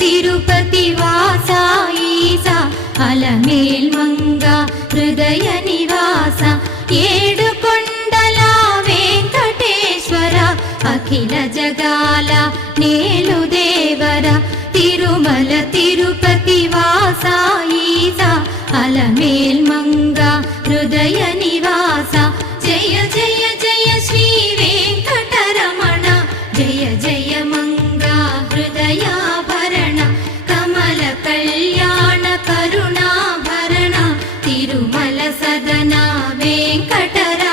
తిరుపతి వాస ఈస అలమేల్ మంగ హృదయ నివాస ఏడు కొండల వెంకటేశ్వర అఖిల జగాల నేలు దేవర తిరుమల తిరుపతి వాస ఈస అలమేల్ మంగ హృదయ నివాస జయ జయ జయ శ్రీ వెంకటరమణ జయ జయ మంగ హృదయాభరణ కమల కళ్యాణ కరుణాభరణ తిరుమల సదన వెంకటరమణ